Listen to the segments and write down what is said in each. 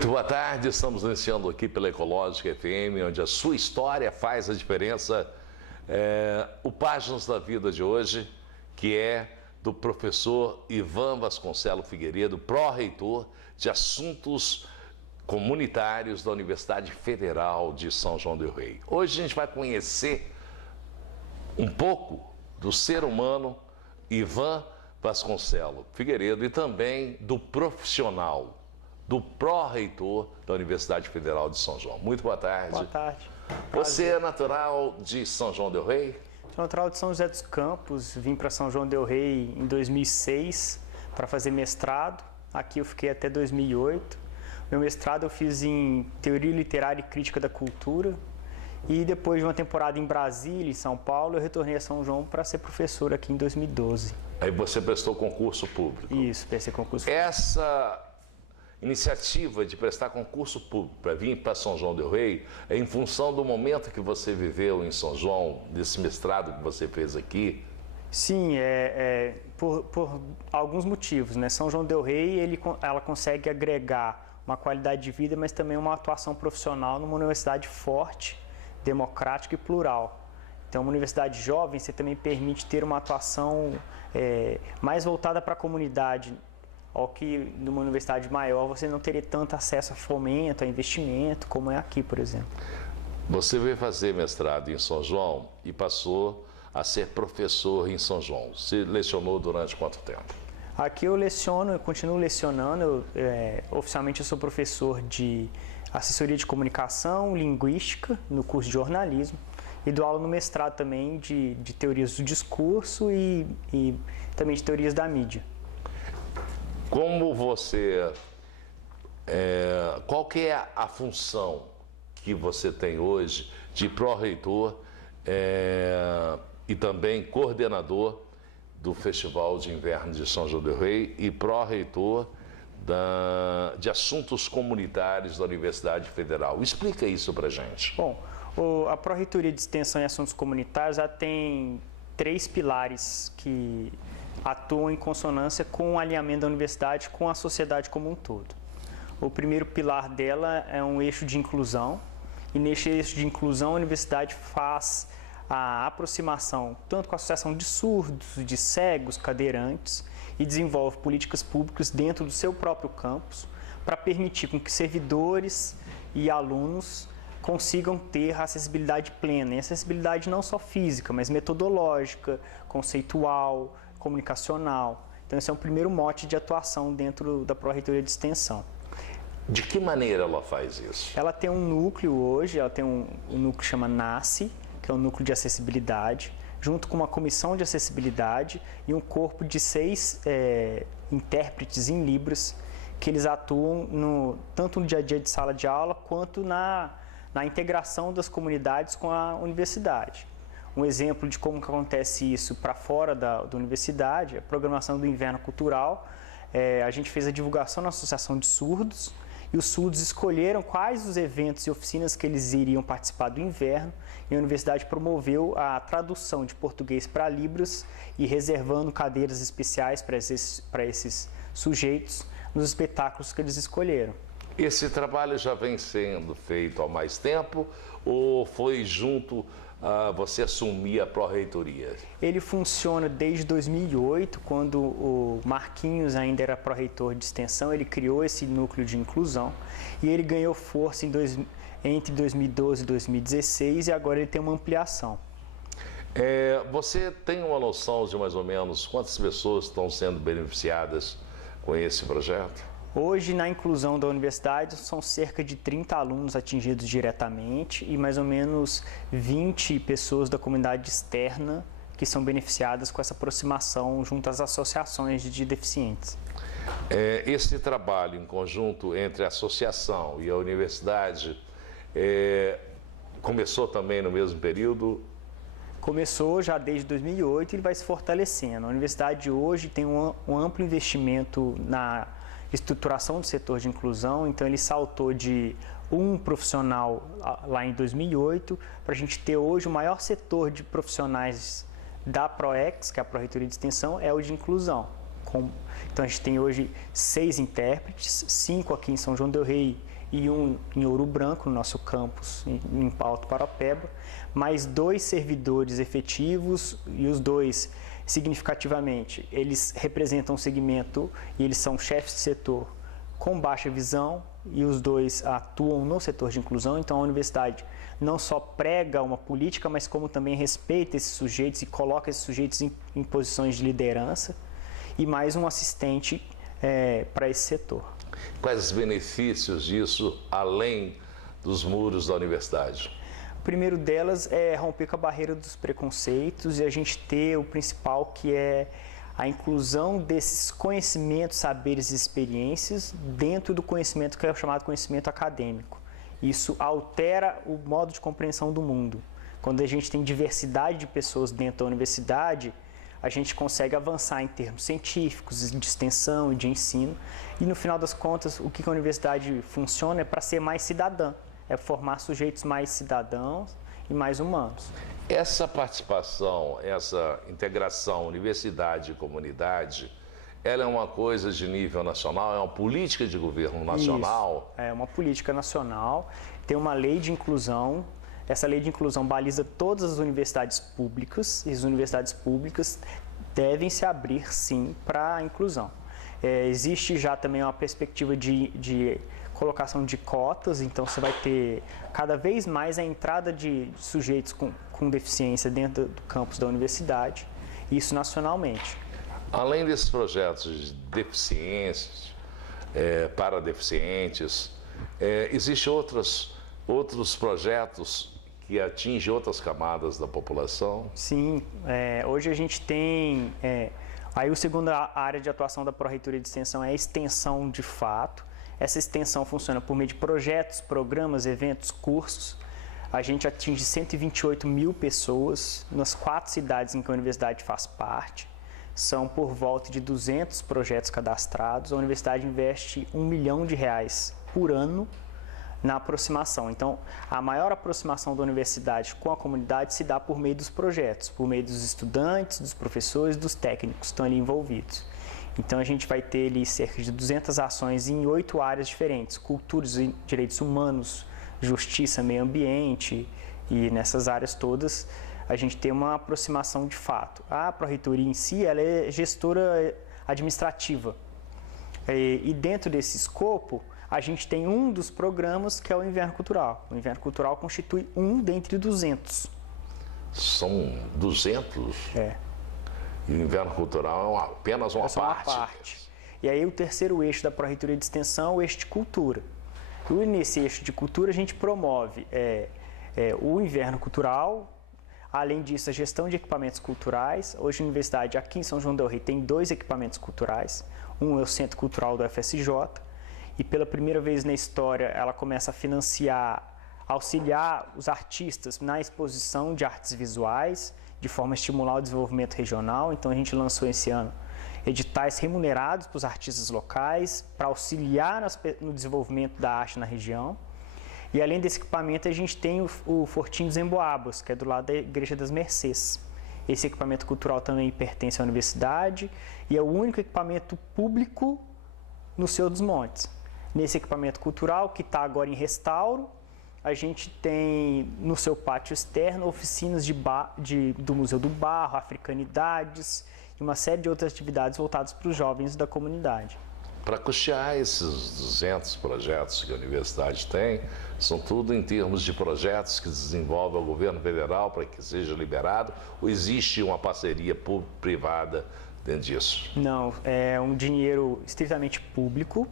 Muito boa tarde, estamos iniciando aqui pela Ecológica FM, onde a sua história faz a diferença. O Páginas da Vida de hoje, que é do professor Ivan Vasconcelos Figueiredo, pró-reitor de Assuntos Comunitários da Universidade Federal de São João del Rei. Hoje a gente vai conhecer um pouco do ser humano Ivan Vasconcelos Figueiredo e também do profissional, do pró-reitor da Universidade Federal de São João. Muito boa tarde. Boa tarde. Você é natural de São João del Rei? Sou natural de São José dos Campos, vim para São João del Rei em 2006 para fazer mestrado. Aqui eu fiquei até 2008. Meu mestrado eu fiz em Teoria Literária e Crítica da Cultura. E depois de uma temporada em Brasília, em São Paulo, eu retornei a São João para ser professor aqui em 2012. Aí você prestou concurso público? Isso, prestei concurso público. Essa iniciativa de prestar concurso público para vir para São João del Rei é em função do momento que você viveu em São João, desse mestrado que você fez aqui? Sim, por alguns motivos, né? São João del Rei, ela consegue agregar uma qualidade de vida, mas também uma atuação profissional numa universidade forte, democrática e plural. Então, uma universidade jovem, você também permite ter uma atuação mais voltada para a comunidade, ao que numa universidade maior você não teria tanto acesso a fomento, a investimento, como é aqui, por exemplo. Você veio fazer mestrado em São João e passou a ser professor em São João. Você lecionou durante quanto tempo? Aqui eu leciono, eu continuo lecionando. Oficialmente eu sou professor de assessoria de comunicação, linguística, no curso de jornalismo, e dou aula no mestrado também de teorias do discurso e também de teorias da mídia. Como você... qual que é a função que você tem hoje de pró-reitor e também coordenador do Festival de Inverno de São João del Rei e pró-reitor de Assuntos Comunitários da Universidade Federal? Explica isso para a gente. Bom, a Pró-Reitoria de Extensão e Assuntos Comunitários já tem 3 pilares que atuam em consonância com o alinhamento da universidade com a sociedade como um todo. O primeiro pilar dela é um eixo de inclusão, e neste eixo de inclusão a universidade faz a aproximação tanto com a associação de surdos, de cegos, cadeirantes, e desenvolve políticas públicas dentro do seu próprio campus para permitir com que servidores e alunos consigam ter acessibilidade plena, e acessibilidade não só física, mas metodológica, conceitual, comunicacional. Então esse é um primeiro mote de atuação dentro da Pró-Reitoria de Extensão. De que maneira ela faz isso? Ela tem um núcleo hoje, ela tem um núcleo que chama NACE, que é um núcleo de acessibilidade, junto com uma comissão de acessibilidade e um corpo de 6 intérpretes em Libras, que eles atuam tanto no dia a dia de sala de aula, quanto na integração das comunidades com a universidade. Um exemplo de como que acontece isso para fora da universidade, a programação do Inverno Cultural. A gente fez a divulgação na Associação de Surdos, e os surdos escolheram quais os eventos e oficinas que eles iriam participar do inverno, e a universidade promoveu a tradução de português para Libras e reservando cadeiras especiais para esses sujeitos nos espetáculos que eles escolheram. Esse trabalho já vem sendo feito há mais tempo ou foi junto a você assumir a pró-reitoria? Ele funciona desde 2008, quando o Marquinhos ainda era pró-reitor de extensão. Ele criou esse núcleo de inclusão e ele ganhou força entre 2012 e 2016, e agora ele tem uma ampliação. Você tem uma noção de mais ou menos quantas pessoas estão sendo beneficiadas com esse projeto? Hoje, na inclusão da universidade, são cerca de 30 alunos atingidos diretamente e mais ou menos 20 pessoas da comunidade externa que são beneficiadas com essa aproximação junto às associações de deficientes. Esse trabalho em conjunto entre a associação e a universidade começou também no mesmo período? Começou já desde 2008 e ele vai se fortalecendo. A universidade hoje tem um amplo investimento na estruturação do setor de inclusão, então ele saltou de um profissional lá em 2008 para a gente ter hoje o maior setor de profissionais da PROEX, que é a Pró-Reitoria de Extensão, é o de inclusão. Então a gente tem hoje 6 intérpretes, 5 aqui em São João del Rei e um em Ouro Branco, no nosso campus em Alto Paraopeba, mais 2 servidores efetivos e os 2, significativamente, eles representam um segmento e eles são chefes de setor com baixa visão e os 2 atuam no setor de inclusão. Então a universidade não só prega uma política, mas como também respeita esses sujeitos e coloca esses sujeitos em posições de liderança, e mais um assistente para esse setor. Quais os benefícios disso, além dos muros da universidade? O primeiro delas é romper com a barreira dos preconceitos e a gente ter o principal, que é a inclusão desses conhecimentos, saberes e experiências dentro do conhecimento que é o chamado conhecimento acadêmico. Isso altera o modo de compreensão do mundo. Quando a gente tem diversidade de pessoas dentro da universidade, a gente consegue avançar em termos científicos, de extensão e de ensino. E no final das contas, o que a universidade funciona é para ser mais cidadã, é formar sujeitos mais cidadãos e mais humanos. Essa participação, essa integração universidade e comunidade, ela é uma coisa de nível nacional, é uma política de governo nacional? Isso, é uma política nacional, tem uma lei de inclusão. Essa lei de inclusão baliza todas as universidades públicas, e as universidades públicas devem se abrir, sim, para a inclusão. Existe já também uma perspectiva de colocação de cotas, então você vai ter cada vez mais a entrada de sujeitos com deficiência dentro do campus da universidade, isso nacionalmente. Além desses projetos de deficiências, para deficientes, existem outros projetos que atingem outras camadas da população? Sim, hoje a gente tem... aí a segunda área de atuação da Pró-Reitoria de Extensão é a extensão de fato. Essa extensão funciona por meio de projetos, programas, eventos, cursos. A gente atinge 128 mil pessoas nas 4 cidades em que a universidade faz parte. São por volta de 200 projetos cadastrados. A universidade investe R$1 milhão por ano na aproximação. Então, a maior aproximação da universidade com a comunidade se dá por meio dos projetos, por meio dos estudantes, dos professores, dos técnicos que estão ali envolvidos. Então, a gente vai ter ali cerca de 200 ações em 8 áreas diferentes: culturas e direitos humanos, justiça, meio ambiente, e nessas áreas todas a gente tem uma aproximação de fato. A Pró-Reitoria em si, ela é gestora administrativa. E dentro desse escopo, a gente tem um dos programas que é o Inverno Cultural. O Inverno Cultural constitui um dentre 200. São 200? E o Inverno Cultural é apenas uma parte. E aí o terceiro eixo da Pró-Reitoria de Extensão é o eixo de cultura. E nesse eixo de cultura a gente promove o Inverno Cultural. Além disso, a gestão de equipamentos culturais. Hoje a universidade aqui em São João del Rei tem 2 equipamentos culturais. Um é o Centro Cultural do UFSJ. E pela primeira vez na história, ela começa a financiar, auxiliar os artistas na exposição de artes visuais, de forma a estimular o desenvolvimento regional. Então a gente lançou esse ano editais remunerados para os artistas locais, para auxiliar no desenvolvimento da arte na região. E além desse equipamento, a gente tem o Fortim dos Emboabas, que é do lado da Igreja das Mercês. Esse equipamento cultural também pertence à universidade e é o único equipamento público no Senhor dos Montes. Nesse equipamento cultural, que está agora em restauro, a gente tem no seu pátio externo oficinas do Museu do Barro, africanidades e uma série de outras atividades voltadas para os jovens da comunidade. Para custear esses 200 projetos que a universidade tem, são tudo em termos de projetos que desenvolve o governo federal para que seja liberado, ou existe uma parceria público-privada dentro disso? Não, é um dinheiro estritamente público.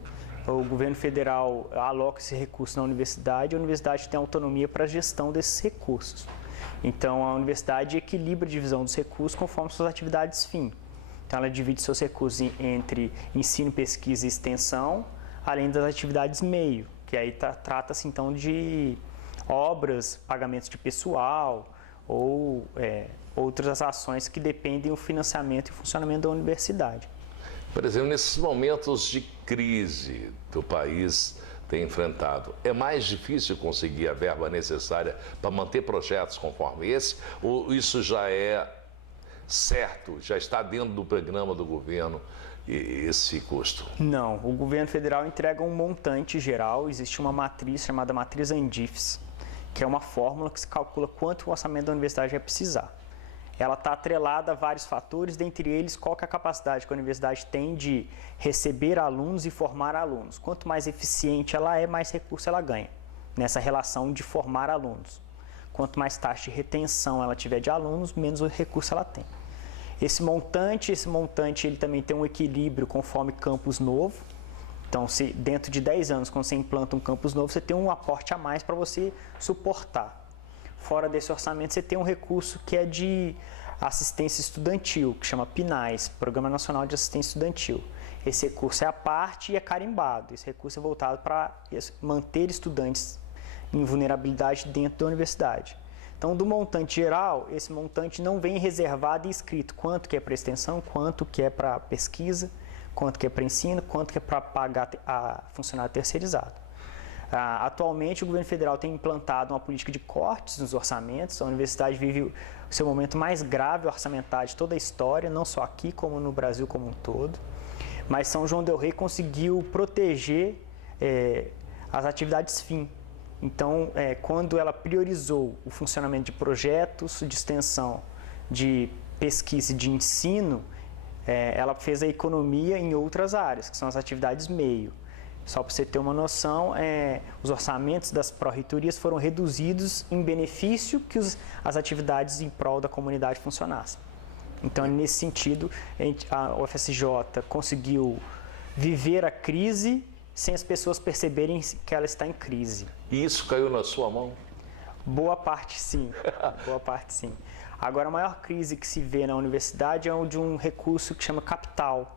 O governo federal aloca esse recurso na universidade e a universidade tem autonomia para a gestão desses recursos. Então, a universidade equilibra a divisão dos recursos conforme suas atividades fim. Então, ela divide seus recursos entre ensino, pesquisa e extensão, além das atividades meio, que aí trata-se então de obras, pagamentos de pessoal ou outras ações que dependem do financiamento e funcionamento da universidade. Por exemplo, nesses momentos de crise que o país tem enfrentado, é mais difícil conseguir a verba necessária para manter projetos conforme esse? Ou isso já é certo, já está dentro do programa do governo esse custo? Não, o governo federal entrega um montante geral, existe uma matriz chamada matriz Andifes, que é uma fórmula que se calcula quanto o orçamento da universidade vai precisar. Ela está atrelada a vários fatores, dentre eles qual que é a capacidade que a universidade tem de receber alunos e formar alunos. Quanto mais eficiente ela é, mais recurso ela ganha nessa relação de formar alunos. Quanto mais taxa de retenção ela tiver de alunos, menos recurso ela tem. Esse montante ele também tem um equilíbrio conforme campus novo. Então, se dentro de 10 anos, quando você implanta um campus novo, você tem um aporte a mais para você suportar. Fora desse orçamento, você tem um recurso que é de assistência estudantil, que chama PNAES, Programa Nacional de Assistência Estudantil. Esse recurso é à parte e é carimbado. Esse recurso é voltado para manter estudantes em vulnerabilidade dentro da universidade. Então, do montante geral, esse montante não vem reservado e escrito quanto que é para extensão, quanto que é para pesquisa, quanto que é para ensino, quanto que é para pagar a funcionário terceirizado. Atualmente, o governo federal tem implantado uma política de cortes nos orçamentos. A universidade vive o seu momento mais grave orçamentário de toda a história, não só aqui, como no Brasil como um todo. Mas São João del Rei conseguiu proteger as atividades fim. Então, quando ela priorizou o funcionamento de projetos de extensão, de pesquisa e de ensino, ela fez a economia em outras áreas, que são as atividades meio. Só para você ter uma noção, os orçamentos das pró-reitorias foram reduzidos em benefício que as atividades em prol da comunidade funcionassem. Então, nesse sentido, a UFSJ conseguiu viver a crise sem as pessoas perceberem que ela está em crise. E isso caiu na sua mão? Boa parte, sim. Boa parte, sim. Agora, a maior crise que se vê na universidade é o de um recurso que chama capital.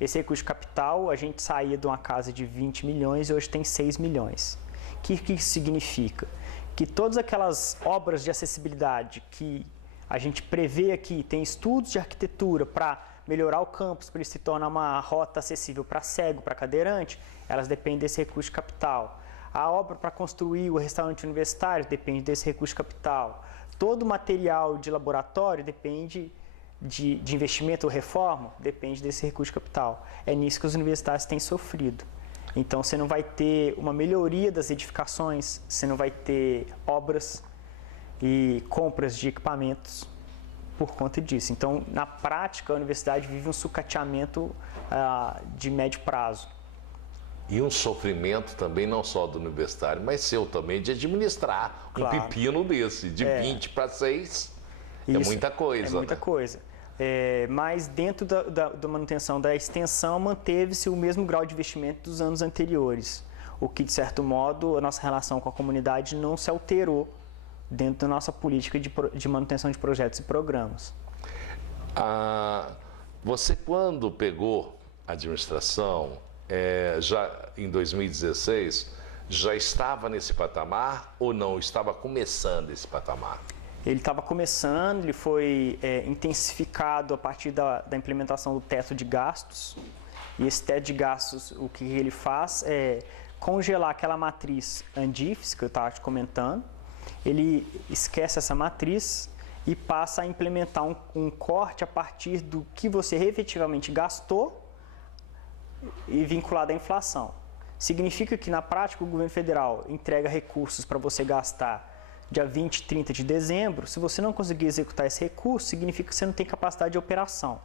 Esse recurso de capital, a gente saía de uma casa de 20 milhões e hoje tem 6 milhões. O que isso significa? Que todas aquelas obras de acessibilidade que a gente prevê aqui, tem estudos de arquitetura para melhorar o campus, para ele se tornar uma rota acessível para cego, para cadeirante, elas dependem desse recurso de capital. A obra para construir o restaurante universitário depende desse recurso de capital. Todo o material de laboratório depende de investimento ou reforma, depende desse recurso de capital. É nisso que os universitários têm sofrido. Então, você não vai ter uma melhoria das edificações, você não vai ter obras e compras de equipamentos por conta disso. Então, na prática, a universidade vive um sucateamento de médio prazo. E um sofrimento também, não só do universitário, mas seu também, de administrar um pepino desse, de 20 para 6, é muita coisa. É muita coisa. Mas dentro da manutenção da extensão, manteve-se o mesmo grau de investimento dos anos anteriores, o que, de certo modo, a nossa relação com a comunidade não se alterou dentro da nossa política de manutenção de projetos e programas. Você, quando pegou a administração, já em 2016, já estava nesse patamar ou não? Estava começando esse patamar? Ele estava começando, ele foi intensificado a partir da implementação do teto de gastos. E esse teto de gastos, o que ele faz é congelar aquela matriz Andifes, que eu estava te comentando. Ele esquece essa matriz e passa a implementar um corte a partir do que você efetivamente gastou e vinculado à inflação. Significa que, na prática, o governo federal entrega recursos para você gastar dia 20 e 30 de dezembro. Se você não conseguir executar esse recurso, significa que você não tem capacidade de operação.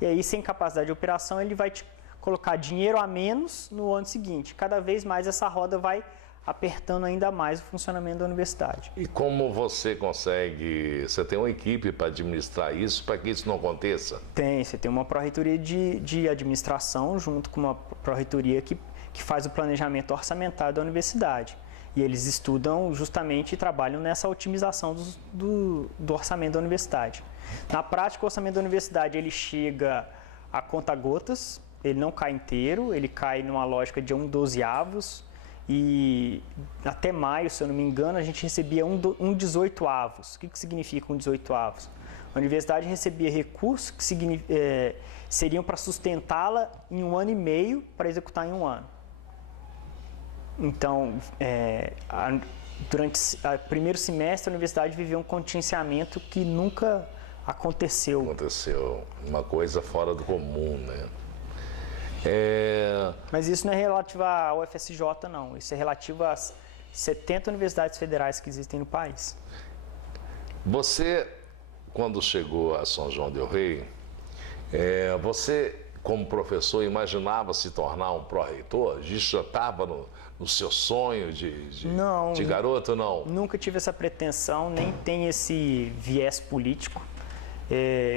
E aí, sem capacidade de operação, ele vai te colocar dinheiro a menos no ano seguinte. Cada vez mais essa roda vai apertando ainda mais o funcionamento da universidade. E como você consegue? Você tem uma equipe para administrar isso, para que isso não aconteça? Você tem uma pró-reitoria de administração junto com uma pró-reitoria que faz o planejamento orçamentário da universidade. E eles estudam justamente e trabalham nessa otimização do orçamento da universidade. Na prática, o orçamento da universidade ele chega a conta-gotas, ele não cai inteiro, ele cai numa lógica de 1/12avos. E até maio, se eu não me engano, a gente recebia 1/18avos. O que significa 1/18avos? A universidade recebia recursos que seriam para sustentá-la em 1 ano e meio para executar em 1 ano. Então, durante o primeiro semestre, a universidade viveu um contingenciamento que nunca aconteceu. Aconteceu uma coisa fora do comum, né? Mas isso não é relativo ao UFSJ, não. Isso é relativo às 70 universidades federais que existem no país. Você, quando chegou a São João del Rei, você, como professor, imaginava se tornar um pró-reitor? Isso já estava no seu sonho de garoto, não? Nunca tive essa pretensão, nem tem esse viés político.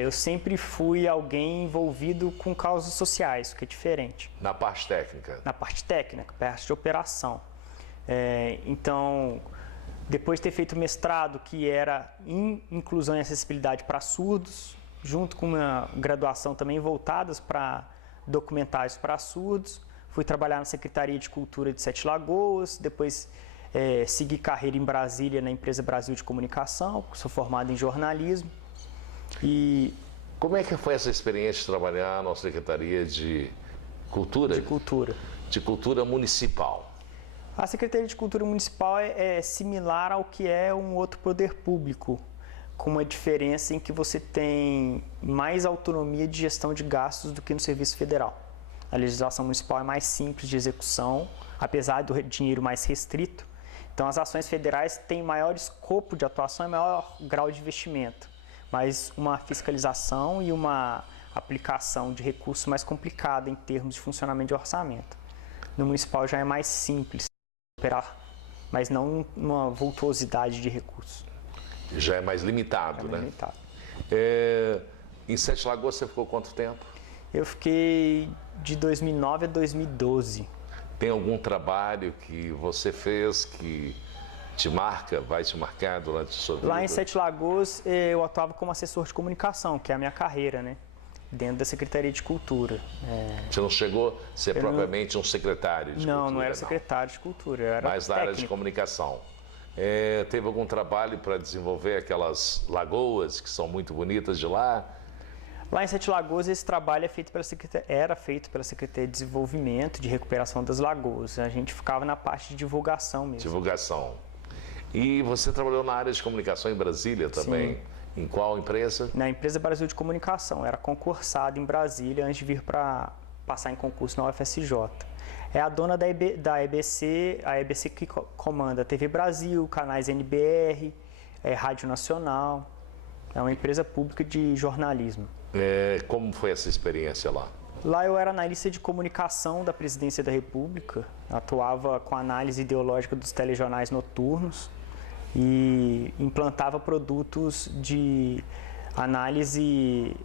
Eu sempre fui alguém envolvido com causas sociais, o que é diferente. Na parte técnica? Na parte técnica, parte de operação. Então, depois de ter feito mestrado, que era em inclusão e acessibilidade para surdos, junto com uma graduação também voltadas para documentários para surdos, fui trabalhar na Secretaria de Cultura de Sete Lagoas, depois segui carreira em Brasília, na empresa Brasil de Comunicação, sou formado em jornalismo. E como é que foi essa experiência de trabalhar na Secretaria de Cultura? De Cultura. De Cultura Municipal. A Secretaria de Cultura Municipal é similar ao que é um outro poder público, com uma diferença em que você tem mais autonomia de gestão de gastos do que no Serviço Federal. A legislação municipal é mais simples de execução, apesar do dinheiro mais restrito. Então, as ações federais têm maior escopo de atuação e maior grau de investimento, mas uma fiscalização e uma aplicação de recursos mais complicada em termos de funcionamento de orçamento. No municipal já é mais simples operar, mas não uma vultuosidade de recursos. Já é mais limitado, né? Limitado. Em Sete Lagoas você ficou quanto tempo? Eu fiquei de 2009 a 2012. Tem algum trabalho que você fez que vai te marcar durante a sua vida? Lá em Sete Lagoas, eu atuava como assessor de comunicação, que é a minha carreira, né? Dentro da Secretaria de Cultura. Você não chegou a ser propriamente um secretário de cultura? Não era secretário de cultura, eu era mas da área de comunicação. Teve algum trabalho para desenvolver aquelas lagoas que são muito bonitas de lá? Lá em Sete Lagoas, esse trabalho era feito pela Secretaria de Desenvolvimento, de Recuperação das Lagoas. A gente ficava na parte de divulgação mesmo. Divulgação. E você trabalhou na área de comunicação em Brasília também? Sim. Em qual empresa? Na empresa Brasil de Comunicação. Era concursado em Brasília antes de vir para passar em concurso na UFSJ. É a dona da EBC, a EBC que comanda a TV Brasil, canais NBR, Rádio Nacional. É uma empresa pública de jornalismo. Como foi essa experiência lá? Lá eu era analista de comunicação da Presidência da República, atuava com análise ideológica dos telejornais noturnos e implantava produtos de análise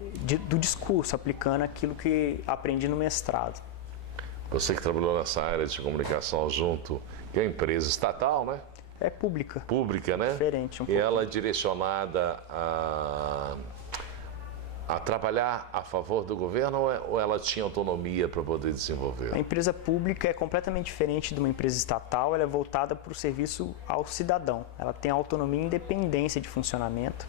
do discurso, aplicando aquilo que aprendi no mestrado. Você que trabalhou nessa área de comunicação junto, que é uma empresa estatal, né? É pública. Pública, né? Diferente. E ela é direcionada a trabalhar a favor do governo ou ela tinha autonomia para poder desenvolver? A empresa pública é completamente diferente de uma empresa estatal, ela é voltada para o serviço ao cidadão. Ela tem autonomia e independência de funcionamento.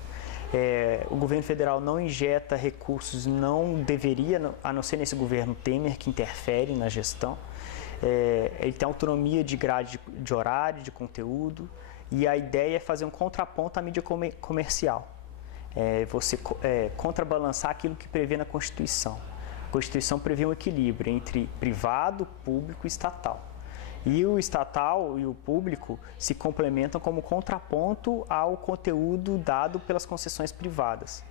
O governo federal não injeta recursos, não deveria, a não ser nesse governo Temer, que interfere na gestão. Ele tem autonomia de grade de horário, de conteúdo, e a ideia é fazer um contraponto à mídia comercial. Você contrabalançar aquilo que prevê na Constituição. A Constituição prevê um equilíbrio entre privado, público e estatal. E o estatal e o público se complementam como contraponto ao conteúdo dado pelas concessões privadas.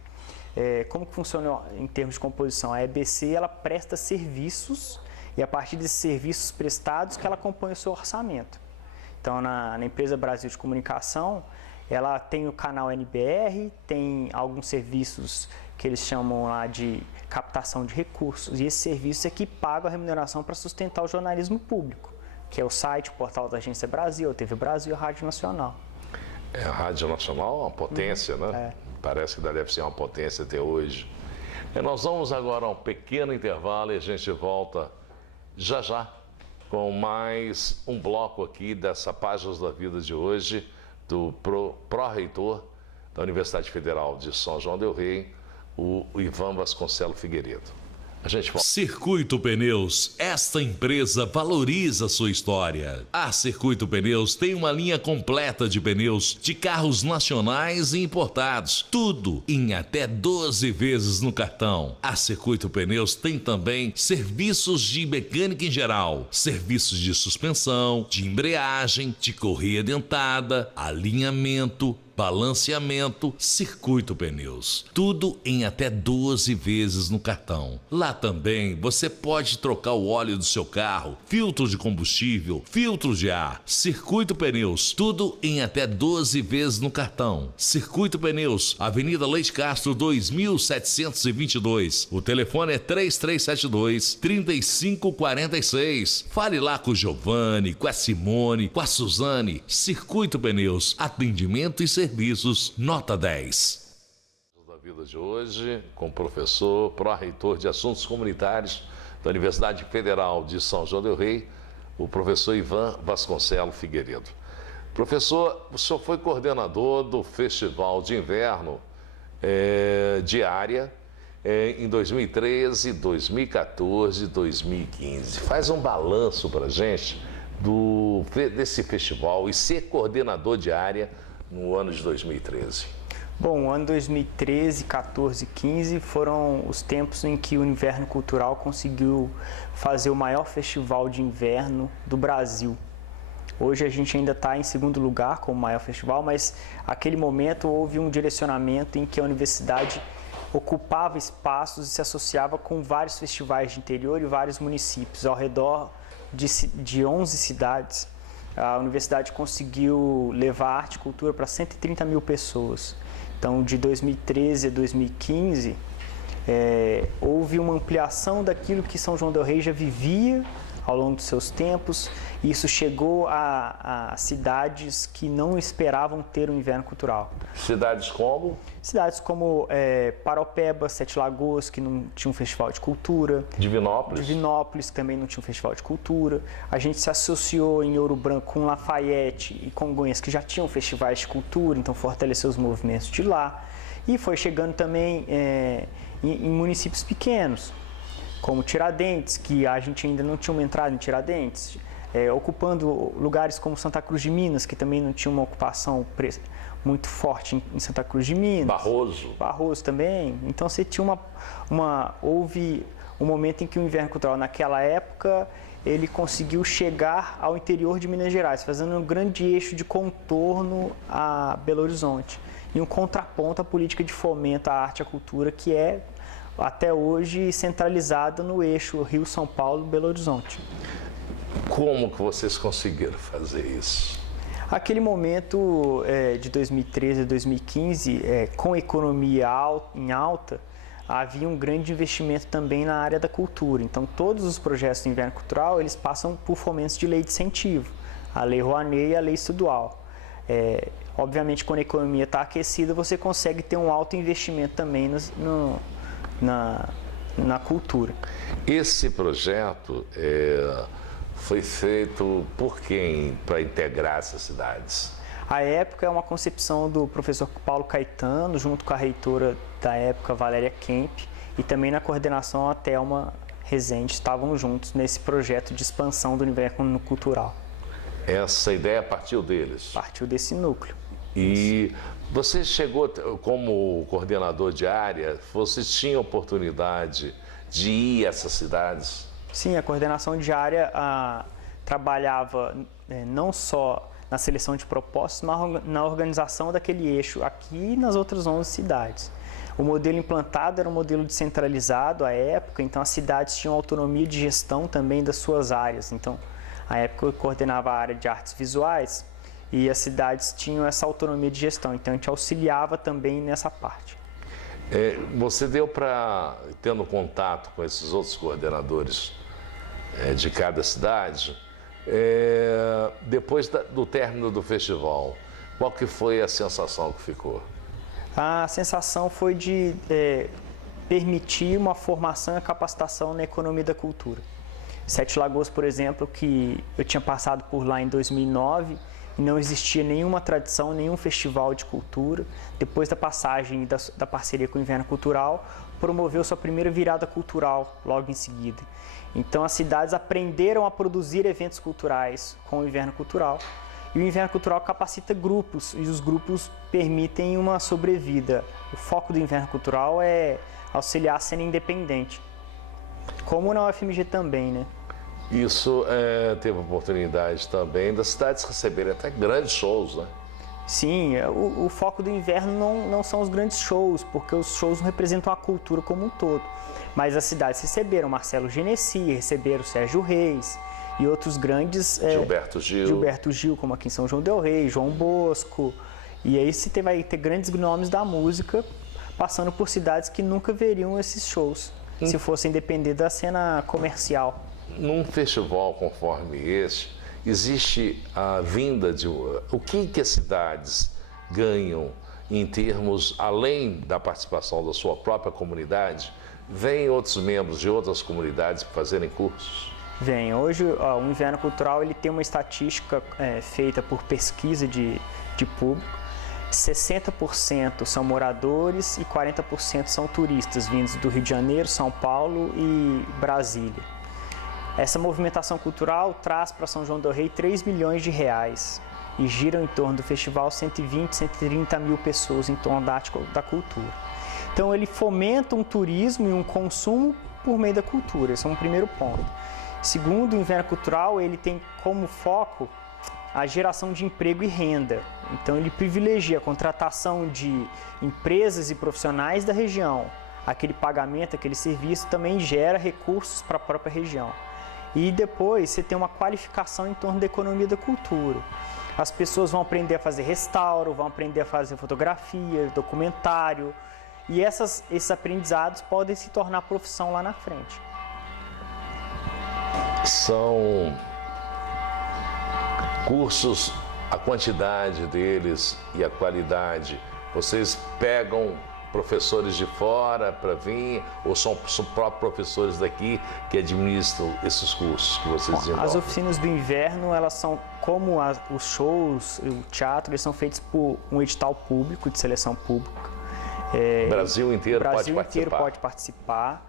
Como que funciona em termos de composição? A EBC ela presta serviços e a partir desses serviços prestados que ela compõe o seu orçamento. Então, na empresa Brasil de Comunicação, ela tem o canal NBR, tem alguns serviços que eles chamam lá de captação de recursos, e esses serviços é que pagam a remuneração para sustentar o jornalismo público, que é o site, o portal da Agência Brasil, a TV Brasil e a Rádio Nacional. A Rádio Nacional é uma potência, né? Parece que deve ser uma potência até hoje. Nós vamos agora a um pequeno intervalo e a gente volta já com mais um bloco aqui dessa Páginas da Vida de hoje, do pró-reitor da Universidade Federal de São João del Rei, o Ivan Vasconcelos Figueiredo. A gente volta. Circuito Pneus, esta empresa valoriza sua história. A Circuito Pneus tem uma linha completa de pneus de carros nacionais e importados, tudo em até 12 vezes no cartão. A Circuito Pneus tem também serviços de mecânica em geral, serviços de suspensão, de embreagem, de correia dentada, alinhamento, balanceamento. Circuito Pneus, tudo em até 12 vezes no cartão. Lá também você pode trocar o óleo do seu carro, filtro de combustível, filtro de ar. Circuito Pneus, tudo em até 12 vezes no cartão. Circuito Pneus, Avenida Leite Castro 2722. O telefone é 3372-3546. Fale lá com o Giovanni, com a Simone, com a Suzane. Circuito Pneus, atendimento e serviços nota 10. Da vida de hoje, com o professor, pró-reitor de Assuntos Comunitários da Universidade Federal de São João del Rei, o professor Ivan Vasconcelos Figueiredo. Professor, o senhor foi coordenador do Festival de Inverno de Área em 2013, 2014 e 2015. Faz um balanço para a gente desse festival e ser coordenador de área no ano de 2013. Bom, o ano 2013, 14 e 15 foram os tempos em que o Inverno Cultural conseguiu fazer o maior festival de inverno do Brasil. Hoje a gente ainda está em segundo lugar como o maior festival, mas naquele momento houve um direcionamento em que a universidade ocupava espaços e se associava com vários festivais de interior e vários municípios. Ao redor de 11 cidades, a universidade conseguiu levar arte e cultura para 130 mil pessoas. Então, de 2013 a 2015, houve uma ampliação daquilo que São João del Rei já vivia ao longo dos seus tempos, e isso chegou a cidades que não esperavam ter um inverno cultural. Cidades como? Cidades como Paropeba, Sete Lagoas, que não tinha um festival de cultura. Divinópolis. Divinópolis, que também não tinha um festival de cultura. A gente se associou em Ouro Branco com Lafayette e Congonhas, que já tinham festivais de cultura, então fortaleceu os movimentos de lá. E foi chegando também em municípios pequenos, como Tiradentes, que a gente ainda não tinha uma entrada em Tiradentes, ocupando lugares como Santa Cruz de Minas, que também não tinha uma ocupação muito forte em Santa Cruz de Minas. Barroso também. Então você tinha houve um momento em que o Inverno Cultural, naquela época, ele conseguiu chegar ao interior de Minas Gerais, fazendo um grande eixo de contorno a Belo Horizonte, e um contraponto à política de fomento à arte e à cultura, que é até hoje centralizada no eixo Rio-São Paulo-Belo Horizonte. Como que vocês conseguiram fazer isso? Aquele momento de 2013 a 2015, com a economia em alta, havia um grande investimento também na área da cultura. Então, todos os projetos do Inverno Cultural, eles passam por fomentos de lei de incentivo, a Lei Rouanet e a Lei Estadual. Obviamente, quando a economia está aquecida, você consegue ter um alto investimento também na cultura. Esse projeto foi feito por quem para integrar essas cidades? À época é uma concepção do professor Paulo Caetano, junto com a reitora da época, Valéria Kemp, e também na coordenação a Thelma Rezende, estavam juntos nesse projeto de expansão do Inverno Cultural. Essa ideia partiu deles? Partiu desse núcleo. E você chegou, como coordenador de área, você tinha oportunidade de ir a essas cidades? Sim, a coordenação de área trabalhava não só na seleção de propostas, mas na organização daquele eixo aqui e nas outras 11 cidades. O modelo implantado era um modelo descentralizado à época, então as cidades tinham autonomia de gestão também das suas áreas. Então, à época eu coordenava a área de artes visuais, e as cidades tinham essa autonomia de gestão, então a gente auxiliava também nessa parte. Você deu para, tendo contato com esses outros coordenadores de cada cidade, depois do término do festival, qual que foi a sensação que ficou? A sensação foi de permitir uma formação e capacitação na economia da cultura. Sete Lagoas, por exemplo, que eu tinha passado por lá em 2009, e não existia nenhuma tradição, nenhum festival de cultura. Depois da passagem da parceria com o Inverno Cultural, promoveu sua primeira virada cultural logo em seguida. Então as cidades aprenderam a produzir eventos culturais com o Inverno Cultural. E o Inverno Cultural capacita grupos e os grupos permitem uma sobrevida. O foco do Inverno Cultural é auxiliar a cena independente, como na UFMG também, né? Isso teve oportunidade também das cidades receberem até grandes shows, né? Sim, o foco do Inverno não são os grandes shows, porque os shows não representam a cultura como um todo. Mas as cidades receberam Marcelo Genesi, receberam Sérgio Reis e outros grandes... Gilberto Gil, como aqui em São João del Rei, João Bosco. E aí vai ter grandes nomes da música passando por cidades que nunca veriam esses shows, se fossem depender da cena comercial. Num festival conforme este, existe a vinda de... O que as cidades ganham em termos, além da participação da sua própria comunidade, vêm outros membros de outras comunidades fazerem cursos? Vem. Hoje, o Inverno Cultural ele tem uma estatística feita por pesquisa de público. 60% são moradores e 40% são turistas vindos do Rio de Janeiro, São Paulo e Brasília. Essa movimentação cultural traz para São João del Rei 3 milhões de reais e giram em torno do festival 120, 130 mil pessoas em torno da cultura. Então ele fomenta um turismo e um consumo por meio da cultura, esse é um primeiro ponto. Segundo, o Inverno Cultural ele tem como foco a geração de emprego e renda. Então ele privilegia a contratação de empresas e profissionais da região. Aquele pagamento, aquele serviço também gera recursos para a própria região. E depois você tem uma qualificação em torno da economia da cultura. As pessoas vão aprender a fazer restauro, vão aprender a fazer fotografia, documentário. E esses aprendizados podem se tornar profissão lá na frente. São cursos, a quantidade deles e a qualidade. Vocês pegam professores de fora para vir ou são próprios professores daqui que administram esses cursos que vocês desenvolvem? As oficinas do inverno, elas são como os shows, o teatro, eles são feitos por um edital público, de seleção pública. O Brasil inteiro pode participar.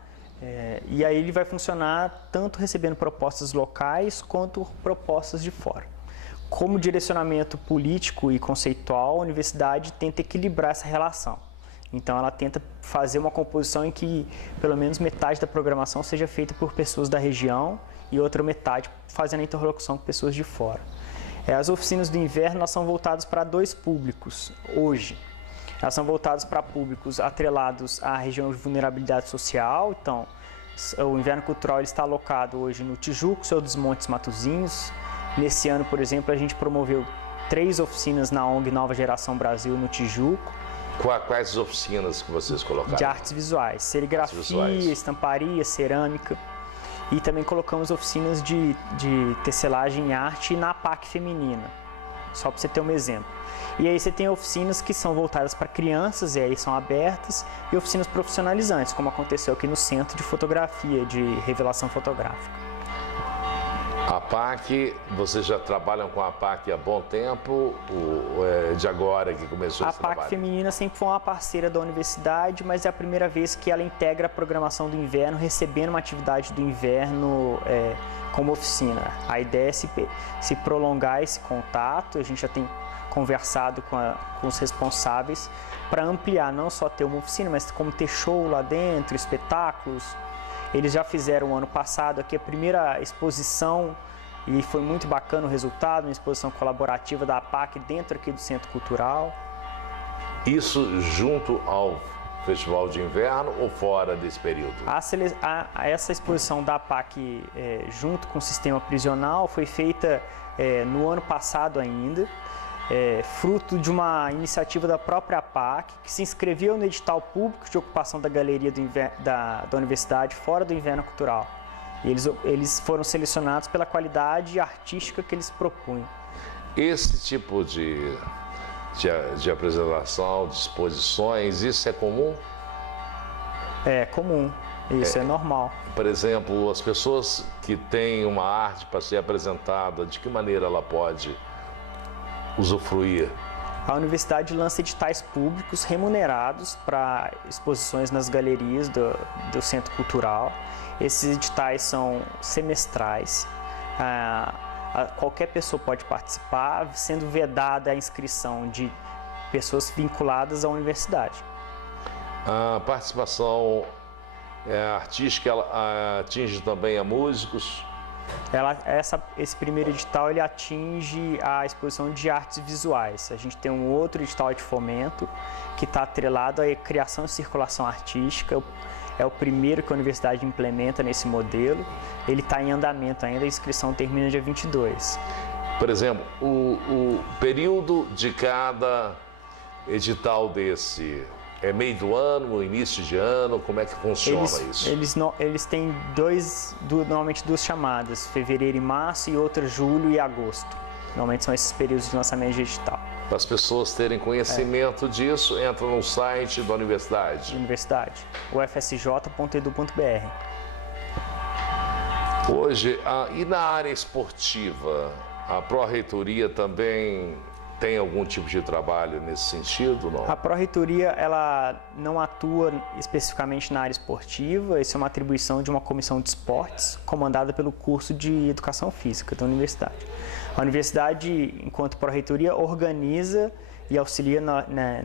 E aí ele vai funcionar tanto recebendo propostas locais quanto propostas de fora. Como direcionamento político e conceitual, a universidade tenta equilibrar essa relação. Então ela tenta fazer uma composição em que pelo menos metade da programação seja feita por pessoas da região e outra metade fazendo a interlocução com pessoas de fora. As oficinas do inverno elas são voltadas para dois públicos hoje. Elas são voltadas para públicos atrelados à região de vulnerabilidade social. Então, o Inverno Cultural ele está alocado hoje no Tijuco, Senhor dos Montes, Matozinhos. Nesse ano, por exemplo, a gente promoveu 3 oficinas na ONG Nova Geração Brasil no Tijuco. Quais oficinas que vocês colocaram? De artes visuais, serigrafia, estamparia, cerâmica. E também colocamos oficinas de tecelagem em arte na PAC feminina, só para você ter um exemplo. E aí você tem oficinas que são voltadas para crianças, e aí são abertas, e oficinas profissionalizantes, como aconteceu aqui no Centro de Fotografia, de Revelação Fotográfica. A PAC, vocês já trabalham com a PAC há bom tempo, ou é de agora que começou esse trabalho? A PAC feminina sempre foi uma parceira da universidade, mas é a primeira vez que ela integra a programação do inverno, recebendo uma atividade do inverno como oficina. A ideia é se prolongar esse contato, a gente já tem conversado com os responsáveis para ampliar, não só ter uma oficina, mas como ter show lá dentro, espetáculos. Eles já fizeram ano passado aqui a primeira exposição e foi muito bacana o resultado, uma exposição colaborativa da APAC dentro aqui do Centro Cultural. Isso junto ao Festival de Inverno ou fora desse período? Essa exposição da APAC junto com o sistema prisional foi feita no ano passado ainda. Fruto de uma iniciativa da própria APAC, que se inscreveu no edital público de ocupação da galeria da universidade fora do Inverno Cultural. E eles foram selecionados pela qualidade artística que eles propunham. Esse tipo de apresentação, de exposições, isso é comum? É comum, isso é normal. Por exemplo, as pessoas que têm uma arte para ser apresentada, de que maneira ela pode usufruir? A universidade lança editais públicos remunerados para exposições nas galerias do Centro Cultural. Esses editais são semestrais. Qualquer pessoa pode participar, sendo vedada a inscrição de pessoas vinculadas à universidade. A participação artística ela atinge também a músicos? Esse primeiro edital ele atinge a exposição de artes visuais. A gente tem um outro edital de fomento que está atrelado à criação e circulação artística. É o primeiro que a universidade implementa nesse modelo. Ele está em andamento ainda, a inscrição termina dia 22. Por exemplo, o período de cada edital desse é meio do ano, início de ano? Como é que funciona isso? Eles têm normalmente duas chamadas, fevereiro e março, e outra julho e agosto. Normalmente são esses períodos de lançamento de edital. Para as pessoas terem conhecimento disso, entra no site da universidade. Universidade, ufsj.edu.br. Hoje, e na área esportiva, a Pró-Reitoria também tem algum tipo de trabalho nesse sentido, não? A Pró-Reitoria ela não atua especificamente na área esportiva, isso é uma atribuição de uma comissão de esportes comandada pelo curso de Educação Física da universidade. A universidade, enquanto Pró-Reitoria, organiza e auxilia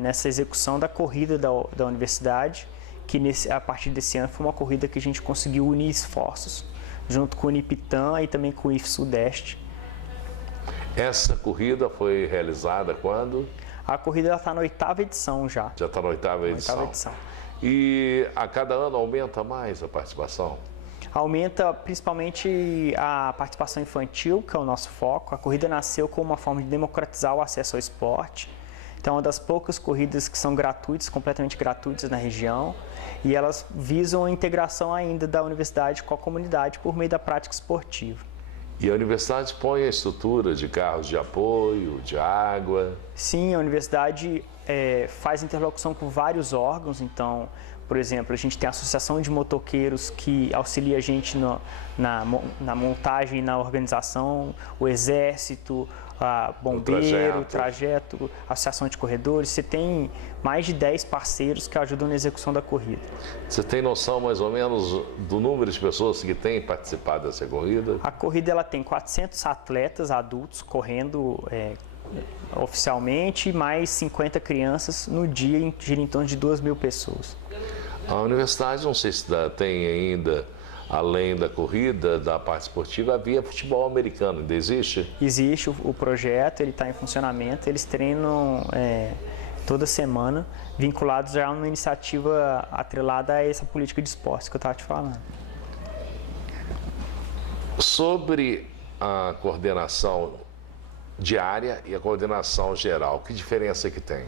nessa execução da corrida da universidade, que a partir desse ano foi uma corrida que a gente conseguiu unir esforços, junto com o Unipitã e também com o IF Sudeste. Essa corrida foi realizada quando? A corrida está na 8ª edição já. Já está na 8ª edição. E a cada ano aumenta mais a participação? Aumenta principalmente a participação infantil, que é o nosso foco. A corrida nasceu como uma forma de democratizar o acesso ao esporte. Então, é uma das poucas corridas que são gratuitas, completamente gratuitas na região. E elas visam a integração ainda da universidade com a comunidade por meio da prática esportiva. E a universidade dispõe a estrutura de carros de apoio, de água? Sim, a universidade faz interlocução com vários órgãos. Então, por exemplo, a gente tem a Associação de Motoqueiros que auxilia a gente na montagem e na organização, o Exército, Bombeiro, o Trajeto, a Associação de Corredores. Você tem mais de 10 parceiros que ajudam na execução da corrida. Você tem noção mais ou menos do número de pessoas que têm participado dessa corrida? A corrida ela tem 400 atletas adultos correndo oficialmente, mais 50 crianças no dia, gira em torno de 2.000 pessoas. A universidade, não sei se tem ainda, além da corrida, da parte esportiva, havia futebol americano, ainda existe? Existe o projeto, ele está em funcionamento, eles treinam toda semana, vinculados já a uma iniciativa atrelada a essa política de esportes que eu estava te falando. Sobre a coordenação diária e a coordenação geral, que diferença que tem?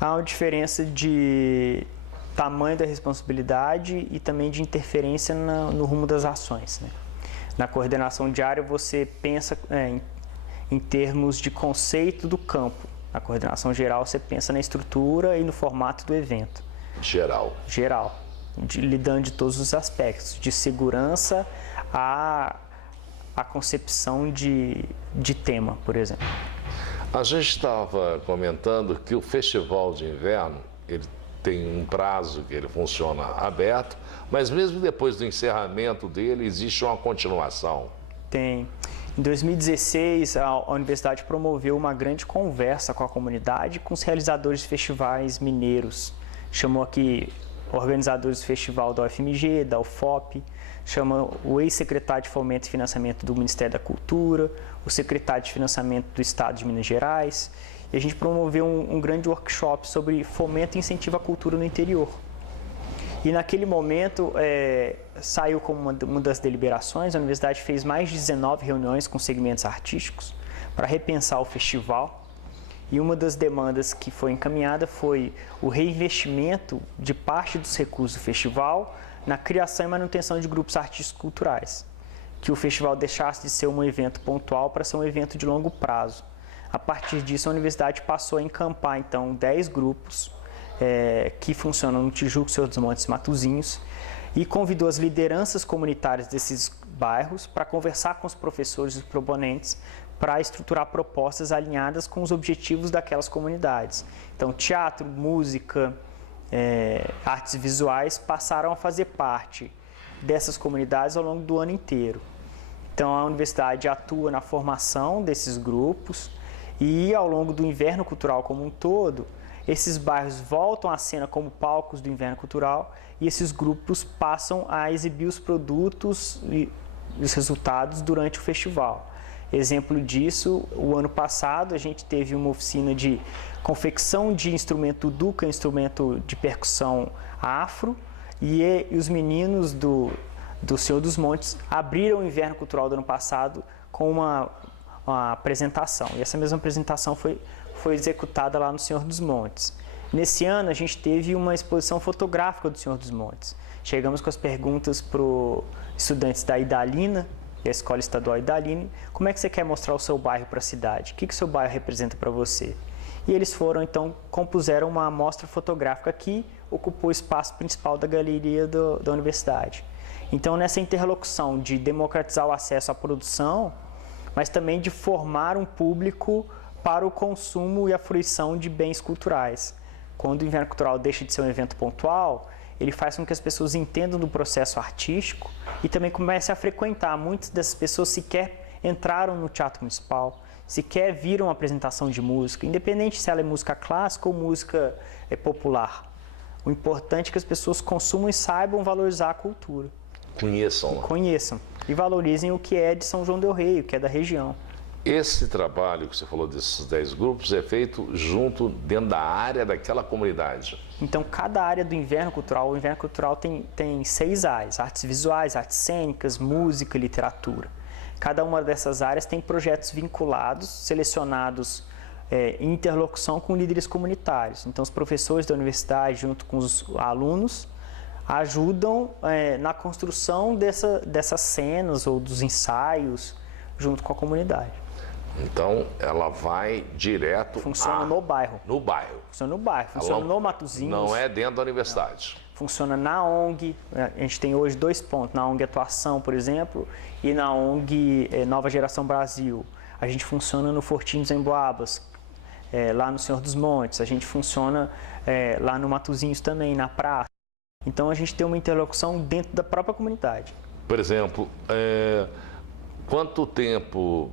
Há uma diferença de tamanho da responsabilidade e também de interferência no rumo das ações, né? Na coordenação diária você pensa em termos de conceito do campo. Na coordenação geral você pensa na estrutura e no formato do evento. Geral, lidando de todos os aspectos, de segurança a concepção de tema, por exemplo. A gente estava comentando que o Festival de Inverno, ele tem um prazo que ele funciona aberto, mas mesmo depois do encerramento dele, existe uma continuação? Tem. Em 2016, a universidade promoveu uma grande conversa com a comunidade e com os realizadores de festivais mineiros. Chamou aqui organizadores do festival da UFMG, da UFOP, chama o ex-secretário de Fomento e Financiamento do Ministério da Cultura, o secretário de Financiamento do Estado de Minas Gerais. E a gente promoveu um grande workshop sobre fomento e incentivo à cultura no interior. E naquele momento, saiu como uma das deliberações, a universidade fez mais de 19 reuniões com segmentos artísticos para repensar o festival. E uma das demandas que foi encaminhada foi o reinvestimento de parte dos recursos do festival na criação e manutenção de grupos artísticos culturais. Que o festival deixasse de ser um evento pontual para ser um evento de longo prazo. A partir disso, a universidade passou a encampar, então, 10 grupos que funcionam no Tijuco, Senhor dos Montes e Matozinhos, e convidou as lideranças comunitárias desses bairros para conversar com os professores e os proponentes para estruturar propostas alinhadas com os objetivos daquelas comunidades. Então, teatro, música, artes visuais passaram a fazer parte dessas comunidades ao longo do ano inteiro. Então, a universidade atua na formação desses grupos e, ao longo do inverno cultural como um todo, esses bairros voltam à cena como palcos do inverno cultural e esses grupos passam a exibir os produtos e os resultados durante o festival. Exemplo disso, o ano passado a gente teve uma oficina de confecção de instrumento duca, instrumento de percussão afro, e os meninos do Senhor dos Montes abriram o inverno cultural do ano passado com uma apresentação. E essa mesma apresentação foi executada lá no Senhor dos Montes. Nesse ano a gente teve uma exposição fotográfica do Senhor dos Montes. Chegamos com as perguntas para os estudantes da Idalina, que é a Escola Estadual Idalina, como é que você quer mostrar o seu bairro para a cidade? O que o seu bairro representa para você? E eles foram, então, compuseram uma amostra fotográfica que ocupou o espaço principal da galeria da universidade. Então, nessa interlocução de democratizar o acesso à produção, mas também de formar um público para o consumo e a fruição de bens culturais. Quando o Inverno Cultural deixa de ser um evento pontual, ele faz com que as pessoas entendam do processo artístico e também comecem a frequentar. Muitas dessas pessoas sequer entraram no Teatro Municipal, sequer viram a apresentação de música, independente se ela é música clássica ou música popular. O importante é que as pessoas consumam e saibam valorizar a cultura. Conheçam. Conheçam e valorizem o que é de São João del Rei, o que é da região. Esse trabalho que você falou desses 10 grupos é feito junto, dentro da área daquela comunidade. Então, cada área do Inverno Cultural, o Inverno Cultural tem 6 áreas: artes visuais, artes cênicas, música e literatura. Cada uma dessas áreas tem projetos vinculados, selecionados em interlocução com líderes comunitários. Então, os professores da universidade, junto com os alunos, ajudam na construção dessas cenas ou dos ensaios junto com a comunidade. Então, ela vai direto... Funciona no bairro. No bairro. Funciona no bairro, funciona no Matozinhos. Não é dentro da universidade. Não. Funciona na ONG, a gente tem hoje 2 pontos, na ONG Atuação, por exemplo, e na ONG Nova Geração Brasil. A gente funciona no Fortim dos Emboabas, lá no Senhor dos Montes, a gente funciona lá no Matozinhos também, na praça. Então, a gente tem uma interlocução dentro da própria comunidade. Por exemplo, quanto tempo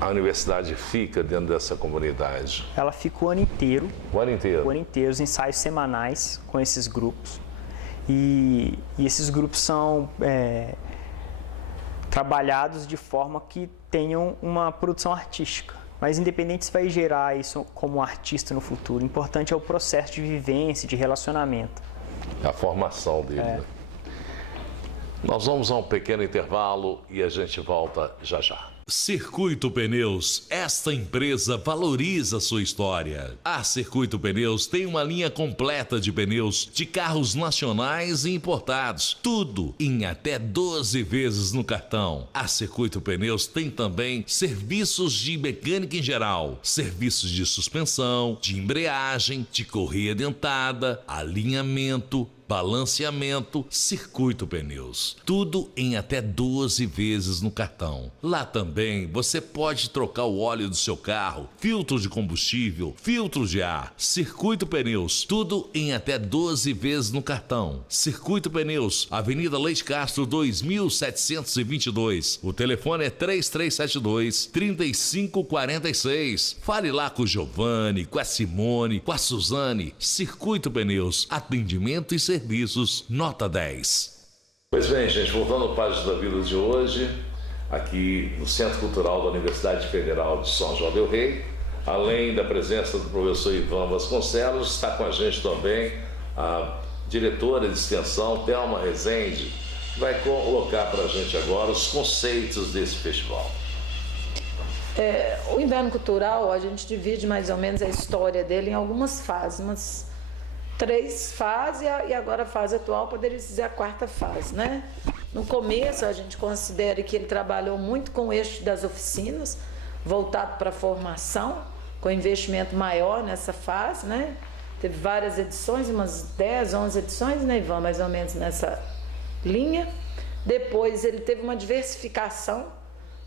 a universidade fica dentro dessa comunidade? Ela fica o ano inteiro. O ano inteiro? O ano inteiro, os ensaios semanais com esses grupos. E esses grupos são trabalhados de forma que tenham uma produção artística. Mas independente se vai gerar isso como artista no futuro, o importante é o processo de vivência, de relacionamento. A formação dele. Né? Nós vamos a um pequeno intervalo e a gente volta já já. Circuito Pneus, esta empresa valoriza sua história. A Circuito Pneus tem uma linha completa de pneus de carros nacionais e importados, tudo em até 12 vezes no cartão. A Circuito Pneus tem também serviços de mecânica em geral, serviços de suspensão, de embreagem, de correia dentada, alinhamento, balanceamento. Circuito Pneus, tudo em até 12 vezes no cartão. Lá também você pode trocar o óleo do seu carro, filtro de combustível, filtro de ar. Circuito Pneus, tudo em até 12 vezes no cartão. Circuito Pneus, Avenida Leite Castro 2722. O telefone é 3372-3546. Fale lá com o Giovanni, com a Simone, com a Suzane. Circuito Pneus, atendimento e serviços nota 10. Pois bem, gente, voltando ao Páginas da Vida de hoje, aqui no Centro Cultural da Universidade Federal de São João del Rei, além da presença do professor Ivan Vasconcelos, está com a gente também a diretora de extensão, Thelma Rezende, que vai colocar para a gente agora os conceitos desse festival. O Inverno Cultural, a gente divide mais ou menos a história dele em algumas fases, umas 3 fases e agora a fase atual poderia dizer a 4ª fase, né? No começo a gente considera que ele trabalhou muito com o eixo das oficinas, voltado para a formação, com investimento maior nessa fase, né? Teve várias edições, umas 10, 11 edições, né, Ivan? Mais ou menos nessa linha. Depois ele teve uma diversificação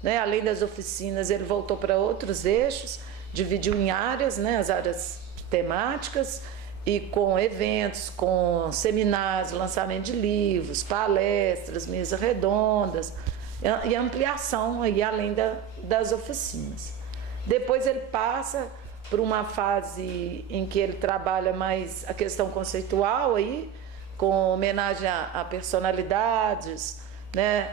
né? Além das oficinas, ele voltou para outros eixos, dividiu em áreas, né? As áreas temáticas, e com eventos, com seminários, lançamento de livros, palestras, mesas redondas e ampliação aí além das oficinas. Depois ele passa por uma fase em que ele trabalha mais a questão conceitual aí, com homenagem a personalidades, né?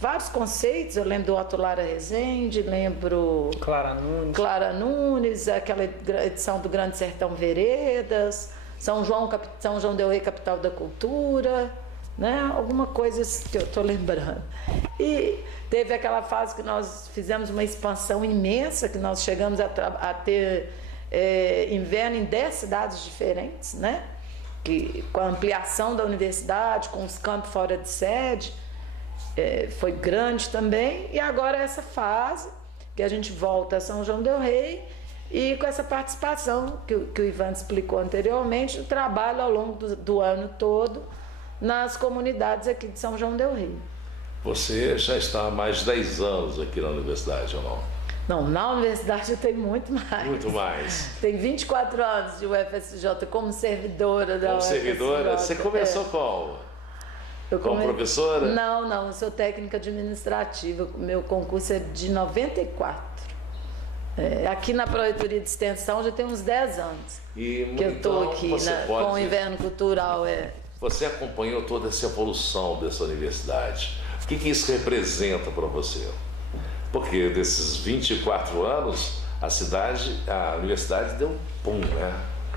Vários conceitos. Eu lembro do Otto Lara Rezende, lembro Clara Nunes, aquela edição do Grande Sertão Veredas, São João del Rei, capital da cultura, né? Alguma coisa que eu estou lembrando. E teve aquela fase que nós fizemos uma expansão imensa, que nós chegamos a ter inverno em 10 cidades diferentes, né? Que, com a ampliação da universidade, com os campos fora de sede, foi grande também. E agora essa fase que a gente volta a São João del Rei, e com essa participação que o Ivan explicou anteriormente, o trabalho ao longo do ano todo nas comunidades aqui de São João del Rei. Você já está há mais de 10 anos aqui na universidade, ou não? Não, na universidade eu tenho muito mais. Muito mais. Tem 24 anos de UFSJ como servidora da UFSJ. Como servidora? Você começou como? Como professora? Não, eu sou técnica administrativa. Meu concurso é de 94. Aqui na Projetoria de Extensão já tem uns 10 anos que eu estou aqui com o Inverno Cultural. Você acompanhou toda essa evolução dessa universidade. O que isso representa para você? Porque desses 24 anos, a universidade deu um pum, né?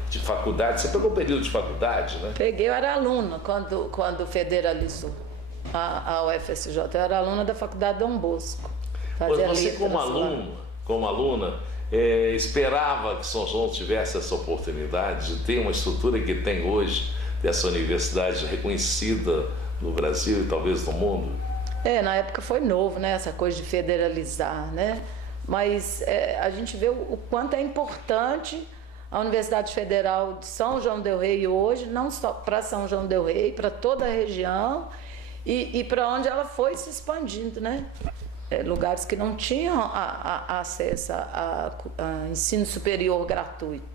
De faculdade. Você pegou o período de faculdade, né? Peguei, eu era aluna quando federalizou a UFSJ. Eu era aluna da Faculdade Dom Bosco. Você como aluna, esperava que São João tivesse essa oportunidade de ter uma estrutura que tem hoje, dessa universidade reconhecida no Brasil e talvez no mundo? Na época foi novo, né? Essa coisa de federalizar, né? Mas a gente vê o quanto é importante a Universidade Federal de São João del Rei hoje, não só para São João del Rei, para toda a região e para onde ela foi se expandindo, né? Lugares que não tinham acesso a ensino superior gratuito.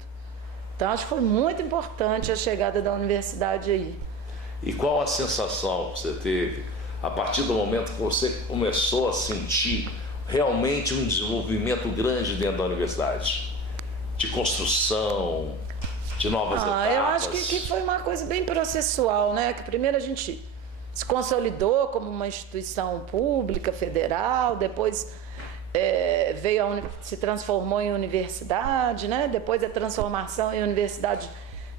Então, acho que foi muito importante a chegada da universidade aí. E qual a sensação que você teve a partir do momento que você começou a sentir realmente um desenvolvimento grande dentro da universidade? De construção, de novas etapas? Eu acho que foi uma coisa bem processual, né? Que primeiro a gente se consolidou como uma instituição pública, federal, depois se transformou em universidade, né? Depois a transformação em universidade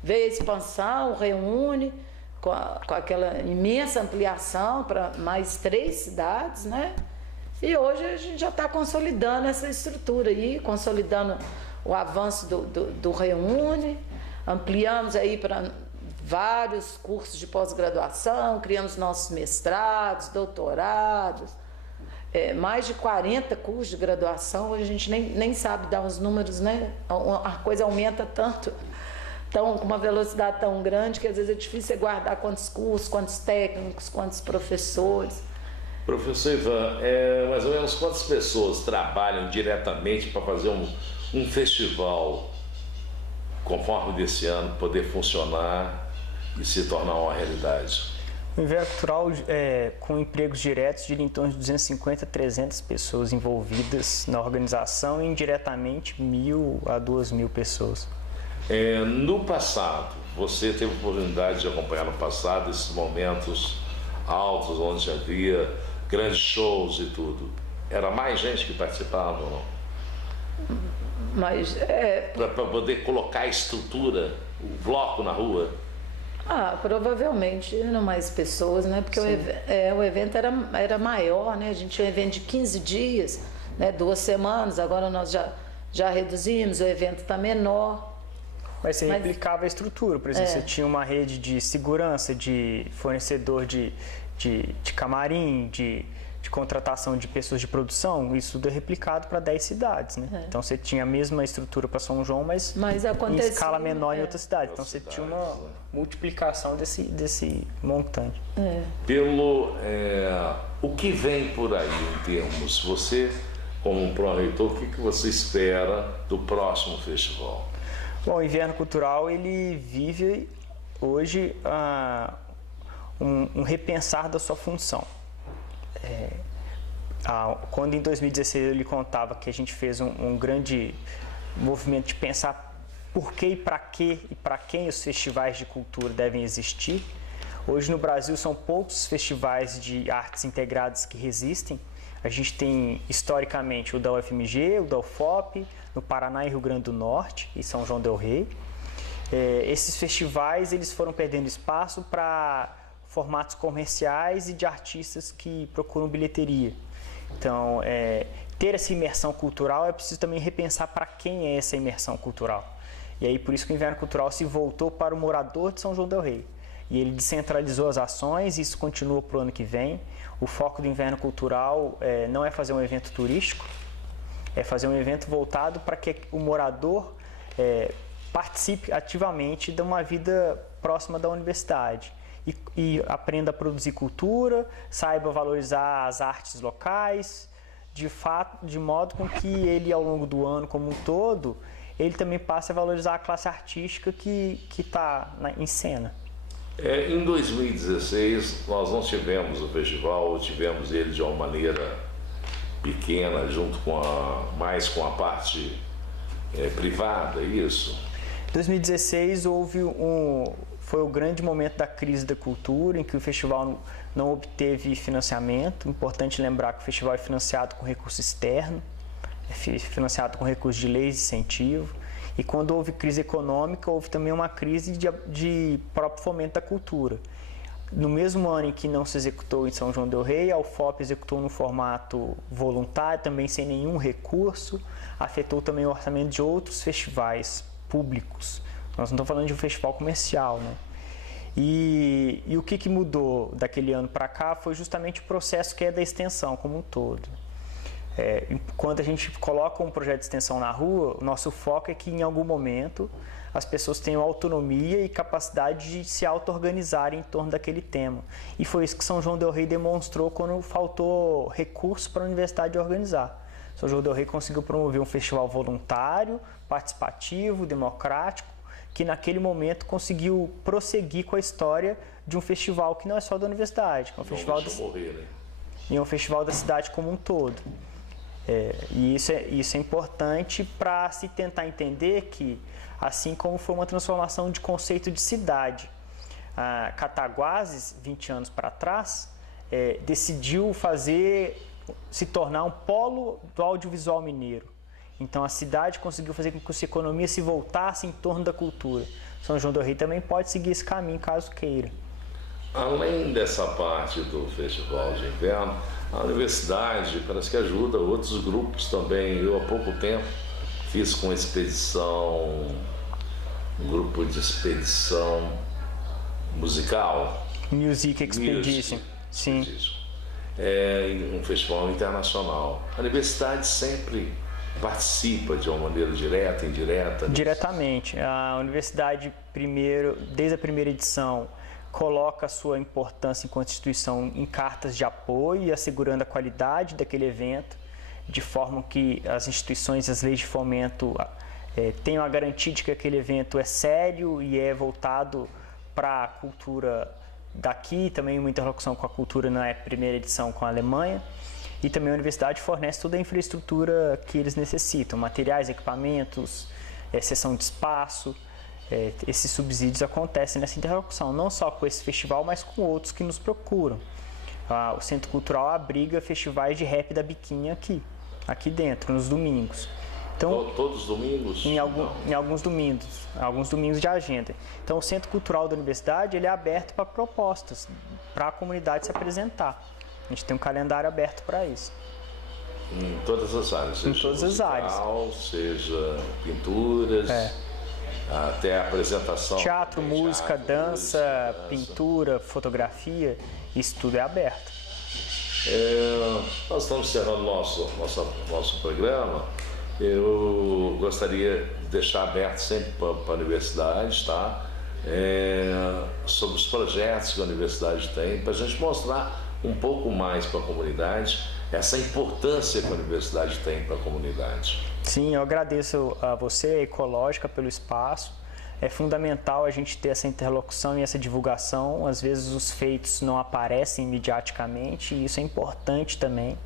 veio a expansão, o Reúne, com aquela imensa ampliação para mais 3 cidades, né? E hoje a gente já está consolidando essa estrutura aí, consolidando o avanço do Reúne, ampliamos aí para vários cursos de pós-graduação, criamos nossos mestrados, doutorados, mais de 40 cursos de graduação. Hoje a gente nem sabe dar os números, né? A coisa aumenta tanto, com uma velocidade tão grande, que às vezes é difícil você guardar quantos cursos, quantos técnicos, quantos professores. Professor Ivan, mais ou menos quantas pessoas trabalham diretamente para fazer um festival conforme desse ano poder funcionar e se tornar uma realidade? O Inverno Cultural, com empregos diretos, gira em torno de 250 a 300 pessoas envolvidas na organização e indiretamente 1.000 a 2.000 pessoas. No passado, você teve a oportunidade de acompanhar no passado esses momentos altos, onde havia grandes shows e tudo. Era mais gente que participava ou não? Mas para poder colocar a estrutura, o bloco na rua? Provavelmente eram mais pessoas, né? Porque o evento era maior, né? A gente tinha um evento de 15 dias, né? 2 semanas, agora nós já reduzimos, o evento está menor. Mas você replicava a estrutura, por exemplo, você tinha uma rede de segurança, de fornecedor de camarim, de de contratação de pessoas de produção, isso tudo é replicado para 10 cidades, né? Então você tinha a mesma estrutura para São João, mas em escala menor em outras cidades. Então você tinha uma multiplicação desse montante. O que vem por aí em termos, você como um pró-reitor, o que você espera do próximo festival? Bom, o Inverno Cultural, ele vive hoje um repensar da sua função. Quando em 2016 eu lhe contava que a gente fez um grande movimento de pensar por que e para quem os festivais de cultura devem existir. Hoje no Brasil são poucos festivais de artes integradas que resistem. A gente tem historicamente o da UFMG, o da UFOP, no Paraná e Rio Grande do Norte e São João del Rei. Esses festivais eles foram perdendo espaço para formatos comerciais e de artistas que procuram bilheteria. Então, ter essa imersão cultural é preciso também repensar para quem é essa imersão cultural. E aí, por isso que o Inverno Cultural se voltou para o morador de São João del Rei. E ele descentralizou as ações, e isso continua para o ano que vem. O foco do Inverno Cultural não é fazer um evento turístico, é fazer um evento voltado para que o morador participe ativamente de uma vida próxima da universidade. E aprenda a produzir cultura, saiba valorizar as artes locais, de modo com que ele, ao longo do ano como um todo, ele também passe a valorizar a classe artística que está em cena. Em 2016, nós não tivemos o festival, ou tivemos ele de uma maneira pequena, junto mais com a parte privada, é isso? Em 2016 foi o grande momento da crise da cultura, em que o festival não obteve financiamento. Importante lembrar que o festival é financiado com recurso externo, é financiado com recursos de leis de incentivo. E quando houve crise econômica, houve também uma crise de próprio fomento da cultura. No mesmo ano em que não se executou em São João del Rei, a UFOP executou no formato voluntário, também sem nenhum recurso, afetou também o orçamento de outros festivais públicos. Nós não estamos falando de um festival comercial, né? E o que mudou daquele ano para cá foi justamente o processo que é da extensão como um todo. Quando a gente coloca um projeto de extensão na rua, o nosso foco é que em algum momento as pessoas tenham autonomia e capacidade de se auto-organizarem em torno daquele tema. E foi isso que São João del Rei demonstrou quando faltou recurso para a universidade organizar. São João del Rei conseguiu promover um festival voluntário, participativo, democrático, que naquele momento conseguiu prosseguir com a história de um festival que não é só da universidade, que é um festival e um festival da cidade como um todo. E isso é importante para se tentar entender que, assim como foi uma transformação de conceito de cidade, Cataguases, 20 anos para trás, decidiu se tornar um polo do audiovisual mineiro. Então a cidade conseguiu fazer com que a economia se voltasse em torno da cultura. São João del Rei também pode seguir esse caminho, caso queira. Além dessa parte do Festival de Inverno, a universidade parece que ajuda outros grupos também. Eu, há pouco tempo, fiz com um grupo de expedição musical. Music Expedition. Sim. Um festival internacional. A universidade sempre participa de uma maneira direta, indireta? Diretamente. A universidade, desde a primeira edição, coloca a sua importância enquanto instituição em cartas de apoio e assegurando a qualidade daquele evento, de forma que as instituições e as leis de fomento tenham a garantia de que aquele evento é sério e é voltado para a cultura daqui, também uma interlocução com a cultura na primeira edição com a Alemanha. E também a universidade fornece toda a infraestrutura que eles necessitam, materiais, equipamentos, cessão de espaço. Esses subsídios acontecem nessa interlocução, não só com esse festival, mas com outros que nos procuram. O Centro Cultural abriga festivais de rap da Biquinha aqui dentro, nos domingos. Então, todos os domingos? Em alguns domingos de agenda. Então, o Centro Cultural da Universidade ele é aberto para propostas, para a comunidade se apresentar. A gente tem um calendário aberto para isso. Em todas as áreas? Em todas as áreas. Seja pinturas, até a apresentação. Teatro, música, dança, pintura, fotografia, isso tudo é aberto. Nós estamos encerrando nosso programa. Eu gostaria de deixar aberto sempre para a universidade, tá? Sobre os projetos que a universidade tem, para a gente mostrar um pouco mais para a comunidade essa importância que a universidade tem para a comunidade. Sim, eu agradeço a você, a Ecológica, pelo espaço. É fundamental a gente ter essa interlocução e essa divulgação. Às vezes os feitos não aparecem mediaticamente e isso é importante também.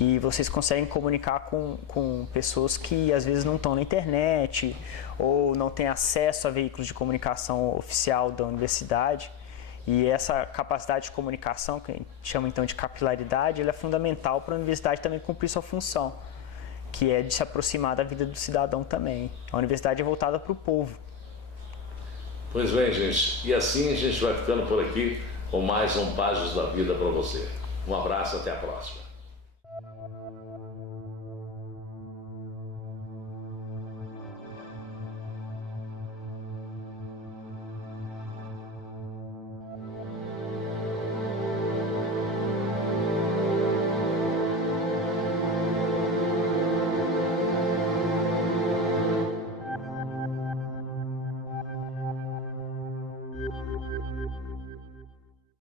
E vocês conseguem comunicar com pessoas que às vezes não estão na internet ou não têm acesso a veículos de comunicação oficial da universidade. E essa capacidade de comunicação, que a gente chama então de capilaridade, ela é fundamental para a universidade também cumprir sua função, que é de se aproximar da vida do cidadão também. A universidade é voltada para o povo. Pois bem, gente, e assim a gente vai ficando por aqui com mais um Páginas da Vida para você. Um abraço, até a próxima.